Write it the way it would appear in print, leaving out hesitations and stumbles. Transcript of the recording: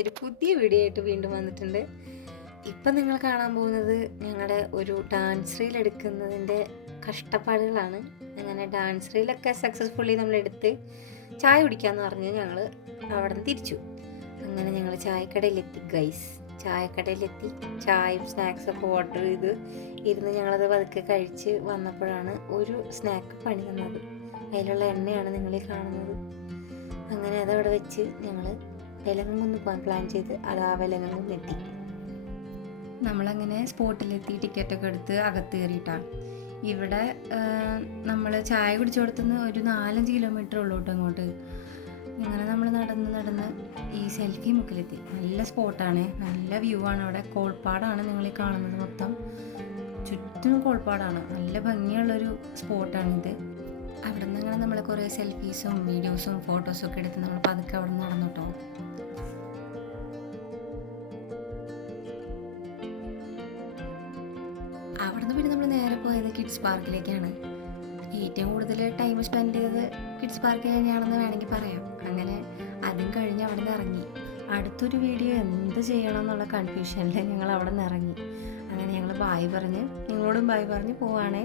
ഒരു പുതിയ വീഡിയോ ആയിട്ട് വീണ്ടും വന്നിട്ടുണ്ട്. ഇപ്പം നിങ്ങൾ കാണാൻ പോകുന്നത് ഞങ്ങളുടെ ഒരു ഡാൻസ് റീൽ എടുക്കുന്നതിൻ്റെ കഷ്ടപ്പാടുകളാണ്. അങ്ങനെ ഡാൻസ് റീലൊക്കെ സക്സസ്ഫുള്ളി നമ്മളെടുത്ത് ചായ കുടിക്കാമെന്ന് പറഞ്ഞ് ഞങ്ങൾ അവിടെ നിന്ന് തിരിച്ചു. അങ്ങനെ ഞങ്ങൾ ചായക്കടയിലെത്തി ഗൈസ്. ചായക്കടയിലെത്തി ചായയും സ്നാക്സൊക്കെ ഓർഡർ ചെയ്ത് ഇരുന്ന് ഞങ്ങളത് പതുക്കെ കഴിച്ച് വന്നപ്പോഴാണ് ഒരു സ്നാക്ക് പണി തന്നത്. അതിലുള്ള എണ്ണയാണ് നിങ്ങളീ കാണുന്നത്. അങ്ങനെ അതവിടെ വെച്ച് ഞങ്ങൾ വിലങ്ങുന്ന് പോകാൻ പ്ലാൻ ചെയ്ത് അത് ആ വിലങ്ങുന്ന് എത്തി. നമ്മളങ്ങനെ സ്പോട്ടിലെത്തി ടിക്കറ്റൊക്കെ എടുത്ത് അകത്ത് കയറിയിട്ടാണ്. ഇവിടെ നമ്മൾ ചായ കുടിച്ചു കൊടുത്തുനിന്ന് ഒരു 4-5 കിലോമീറ്റർ ഉള്ളൂ കേട്ടോ അങ്ങോട്ട്. അങ്ങനെ നമ്മൾ നടന്ന് ഈ സെൽഫി മുക്കിലെത്തി. നല്ല സ്പോട്ടാണ്, നല്ല വ്യൂ ആണ്. അവിടെ കോൾപ്പാടാണ് നിങ്ങൾ ഈ കാണുന്നത്. മൊത്തം ചുറ്റും കോൾപ്പാടാണ്. നല്ല ഭംഗിയുള്ളൊരു സ്പോട്ടാണിത്. അവിടെ നിന്ന് അങ്ങനെ നമ്മൾ കുറേ സെൽഫീസും വീഡിയോസും ഫോട്ടോസും ഒക്കെ എടുത്ത് നമ്മൾ പതുക്കെ അവിടെ നിന്ന് നടന്നു കേട്ടോ. അവിടെ നിന്ന് പിന്നെ നമ്മൾ നേരെ പോയത് കിഡ്സ് പാർക്കിലേക്കാണ്. ഏറ്റവും കൂടുതൽ ടൈം സ്പെൻഡ് ചെയ്തത് കിഡ്സ് പാർക്കിൽ തന്നെയാണെന്ന് വേണമെങ്കിൽ പറയാം. അങ്ങനെ അതും കഴിഞ്ഞ് അവിടെ നിന്ന് ഇറങ്ങി. അടുത്തൊരു വീഡിയോ എന്ത് ചെയ്യണം എന്നുള്ള കൺഫ്യൂഷനിൽ ഞങ്ങൾ അവിടെ നിന്ന് ഇറങ്ങി. അങ്ങനെ ഞങ്ങൾ ബായ് പറഞ്ഞ് നിങ്ങളോടും ബായ് പറഞ്ഞ് പോവാണേ.